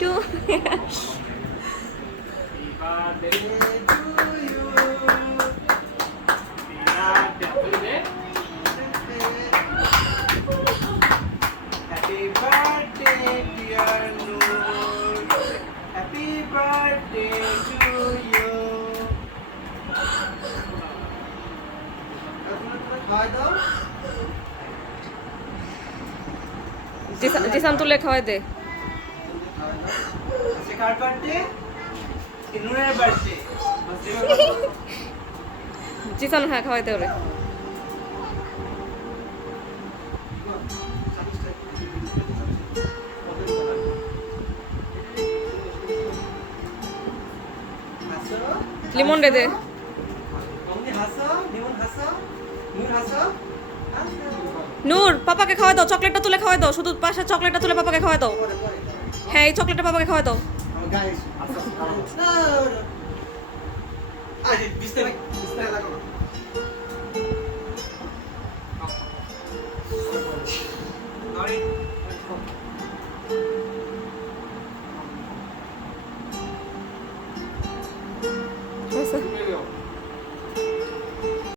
Two Happy birthday, dear Noor. Happy birthday to you. খাওয়াই দাও। জিসান তুলে খাওয়াই দে। খাওয়াই দাও। আজকে কার birthday? আজকে নূরের birthday। জিসান হ্যাঁ খাওয়াই দে ওরে। হাসো। লিমন দে দে। অমনি হাসো, লিমন হাসো, নূর হাসো। হাসো। নূর পাপাকে খাওয়াই দাও, চকলেটটা তুলে খাওয়াই দাও, শুধু পাশে চকলেটটা তুলে পাপাকে খাওয়াই দাও। পরে, পরে। হ্যাঁ এই চকলেটটা পাপাকে খাওয়াই দাও। আমার গায়ে এসো। না, না। আজ বিছনায় বিছনায় লাগো না। আরে